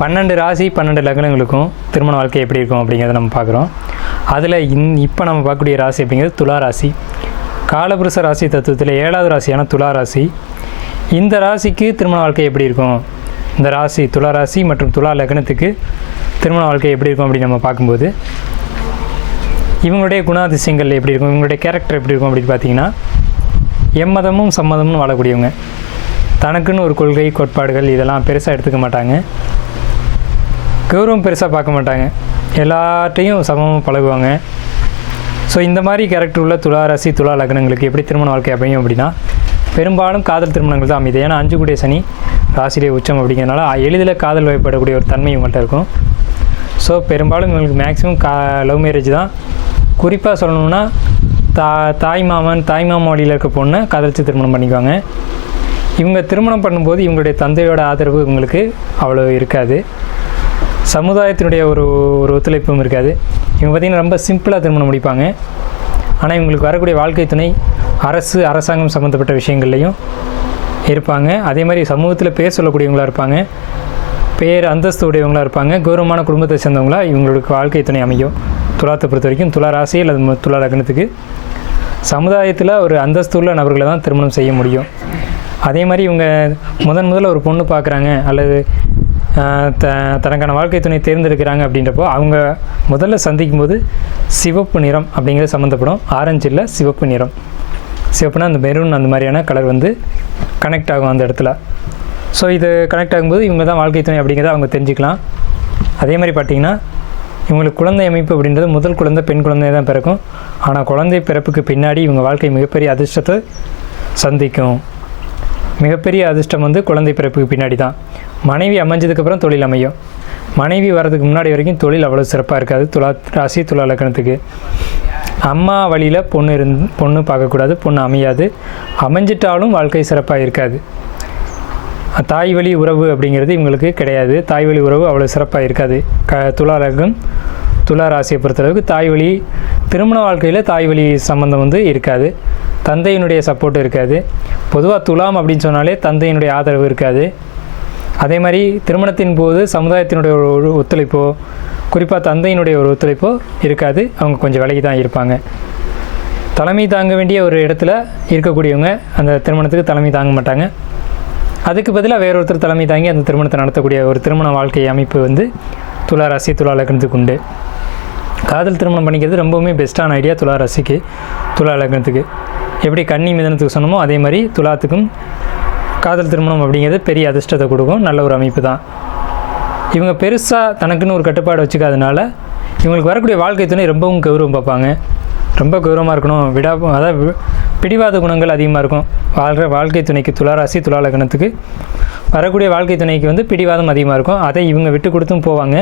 பன்னெண்டு ராசி பன்னெண்டு லக்னங்களுக்கும் திருமண வாழ்க்கை எப்படி இருக்கும் அப்படிங்கிறத நம்ம பார்க்குறோம். அதில் இன் இப்போ நம்ம பார்க்கக்கூடிய ராசி அப்படிங்கிறது துலா ராசி. காலபுருஷ ராசி தத்துவத்தில் ஏழாவது ராசியான துலா ராசி. இந்த ராசிக்கு திருமண வாழ்க்கை எப்படி இருக்கும்? இந்த ராசி துலா ராசி மற்றும் துலா லக்னத்துக்கு திருமண வாழ்க்கை எப்படி இருக்கும் அப்படின்னு நம்ம பார்க்கும்போது இவங்களுடைய குணாதிசயங்கள் எப்படி இருக்கும்? இவங்களுடைய கேரக்டர் எப்படி இருக்கும் அப்படின்னு பார்த்தீங்கன்னா எம்மதமும் சம்மதமும் வாழக்கூடியவங்க. தனக்குன்னு ஒரு கொள்கை கோட்பாடுகள் இதெல்லாம் பெருசாக எடுத்துக்க மாட்டாங்க. கௌரவம் பெருசாக பார்க்க மாட்டாங்க. எல்லார்ட்டையும் சமமாக பழகுவாங்க. ஸோ இந்த மாதிரி கேரக்டர் உள்ள துலா ராசி துலா லக்னங்களுக்கு எப்படி திருமண வாழ்க்கை அமையும் அப்படின்னா பெரும்பாலும் காதல் திருமணங்கள் தான் அமைது. ஏன்னா அஞ்சு கூடிய சனி ராசிலே உச்சம் அப்படிங்கிறனால எளிதில் காதல் வயப்படக்கூடிய ஒரு தன்மை இவங்கள்ட்ட இருக்கும். ஸோ பெரும்பாலும் இவங்களுக்கு மேக்ஸிமம் கா லவ் மேரேஜ் தான். குறிப்பாக சொல்லணும்னா தா தாய் மாமன் தாய் மாமா வழியில் இருக்க பொண்ணை காதலிச்சு திருமணம் பண்ணிக்குவாங்க. இவங்க திருமணம் பண்ணும்போது இவங்களுடைய தந்தையோட ஆதரவு இவங்களுக்கு அவ்வளோ இருக்காது. சமுதாயத்தினுடைய ஒரு ஒரு ஒத்துழைப்பும் இருக்காது. இவங்க பார்த்திங்கன்னா ரொம்ப சிம்பிளாக திருமணம் முடிப்பாங்க. ஆனால் இவங்களுக்கு வரக்கூடிய வாழ்க்கை துணை அரசு அரசாங்கம் சம்மந்தப்பட்ட விஷயங்கள்லையும் இருப்பாங்க. அதே மாதிரி சமூகத்தில் பேர் சொல்லக்கூடியவங்களாக இருப்பாங்க. பேர் அந்தஸ்து உடையவங்களாக இருப்பாங்க. கௌரவமான குடும்பத்தை சேர்ந்தவங்களா இவங்களுக்கு வாழ்க்கை துணை அமையும். துலாத்தை பொறுத்த வரைக்கும் துலா ராசி அல்லது மு- துலா லக்னத்துக்கு. சமுதாயத்தில் ஒரு அந்தஸ்து உள்ள நபர்களை தான் திருமணம் செய்ய முடியும். அதே மாதிரி இவங்க முதன் முதல்ல ஒரு பொண்ணு பார்க்குறாங்க. அல்லது த தனக்கான வாழ்க்கை துணை தேர்ந்தெடுக்கிறாங்க அப்படின்றப்போ அவங்க முதல்ல சந்திக்கும் போது சிவப்பு நிறம் அப்படிங்கிறது சம்மந்தப்படும். ஆரஞ்சு இல்லை சிவப்பு நிறம். சிவப்புனா அந்த மெரூன் அந்த மாதிரியான கலர் வந்து கனெக்ட் ஆகும் அந்த இடத்துல. ஸோ இது கனெக்ட் ஆகும்போது இவங்க தான் வாழ்க்கை துணை அப்படிங்கிறத அவங்க தெரிஞ்சுக்கலாம். அதே மாதிரி பார்த்தீங்கன்னா இவங்களுக்கு குழந்தை அமைப்பு அப்படின்றது முதல் குழந்தை பெண் குழந்தை தான் பிறக்கும். ஆனால் குழந்தை பிறப்புக்கு பின்னாடி இவங்க வாழ்க்கை மிகப்பெரிய அதிர்ஷ்டத்தை சந்திக்கும். மிகப்பெரிய அதிர்ஷ்டம் வந்து குழந்தை பிறப்புக்கு பின்னாடி தான் மனைவி அமைஞ்சதுக்கப்புறம் தொழில் அமையும். மனைவி வர்றதுக்கு முன்னாடி வரைக்கும் தொழில் அவ்வளோ சிறப்பாக இருக்காது. துலா ராசி துலா லக்கணத்துக்கு அம்மா வழியில் பொண்ணு இருந் பொண்ணு பார்க்கக்கூடாது பொண்ணு அமையாது. அமைஞ்சிட்டாலும் வாழ்க்கை சிறப்பாக இருக்காது. தாய் வழி உறவு அப்படிங்கிறது இவங்களுக்கு கிடையாது. தாய் வழி உறவு அவ்வளோ சிறப்பாக இருக்காது. க துலா லக்னம் துலா ராசியை பொறுத்தளவுக்கு தாய் வழி திருமண வாழ்க்கையில் தாய் வழி சம்மந்தம் வந்து இருக்காது. தந்தையினுடைய சப்போர்ட் இருக்காது. பொதுவாக துலாம் அப்படின்னு சொன்னாலே தந்தையினுடைய ஆதரவு இருக்காது. அதே மாதிரி திருமணத்தின் போது சமுதாயத்தினுடைய ஒரு ஒரு ஒத்துழைப்போ குறிப்பாக தந்தையினுடைய ஒரு ஒத்துழைப்போ இருக்காது. அவங்க கொஞ்சம் விலகி தான் இருப்பாங்க. தலைமை தாங்க வேண்டிய ஒரு இடத்துல இருக்கக்கூடியவங்க அந்த திருமணத்துக்கு தலைமை தாங்க மாட்டாங்க. அதுக்கு பதிலாக வேறொருத்தர் தலைமை தாங்கி அந்த திருமணத்தை நடத்தக்கூடிய ஒரு திருமண வாழ்க்கை அமைப்பு வந்து துலா ராசி துலா லக்னத்துக்கு உண்டு காதல் திருமணம் பண்ணிக்கிறது ரொம்பவுமே பெஸ்ட்டான ஐடியா துலா ராசிக்கு துலா லக்னத்துக்கு எப்படி கன்னி மிதனத்துக்கு சொன்னமோ அதே மாதிரி துலாத்துக்கும் காதல் திருமணம் அப்படிங்கிறது பெரிய அதிர்ஷ்டத்தை கொடுக்கும். நல்ல ஒரு அமைப்பு தான். இவங்க பெருசாக தனக்குன்னு ஒரு கட்டுப்பாடு வச்சுக்காதனால இவங்களுக்கு வரக்கூடிய வாழ்க்கை துணை ரொம்பவும் கௌரவம் பார்ப்பாங்க. ரொம்ப கௌரவமாக இருக்கணும். விடா அதாவது பிடிவாத குணங்கள் அதிகமாக இருக்கும். வாழ்கிற வாழ்க்கை துணைக்கு துளாராசி துலாலகணத்துக்கு வரக்கூடிய வாழ்க்கை துணைக்கு வந்து பிடிவாதம் அதிகமாக இருக்கும். அதை இவங்க விட்டு கொடுத்தும் போவாங்க.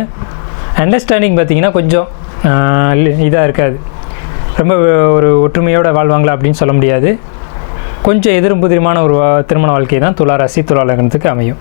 அண்டர்ஸ்டாண்டிங் பார்த்தீங்கன்னா கொஞ்சம் இதாக இருக்காது. ரொம்ப ஒரு ஒற்றுமையோடு வாழ்வாங்களா அப்படின்னு சொல்ல முடியாது. கொஞ்சம் எதிரும்புதிருமான ஒரு வா- திருமண வாழ்க்கை தான் துளாராசி துலா லக்னத்துக்கு அமையும்.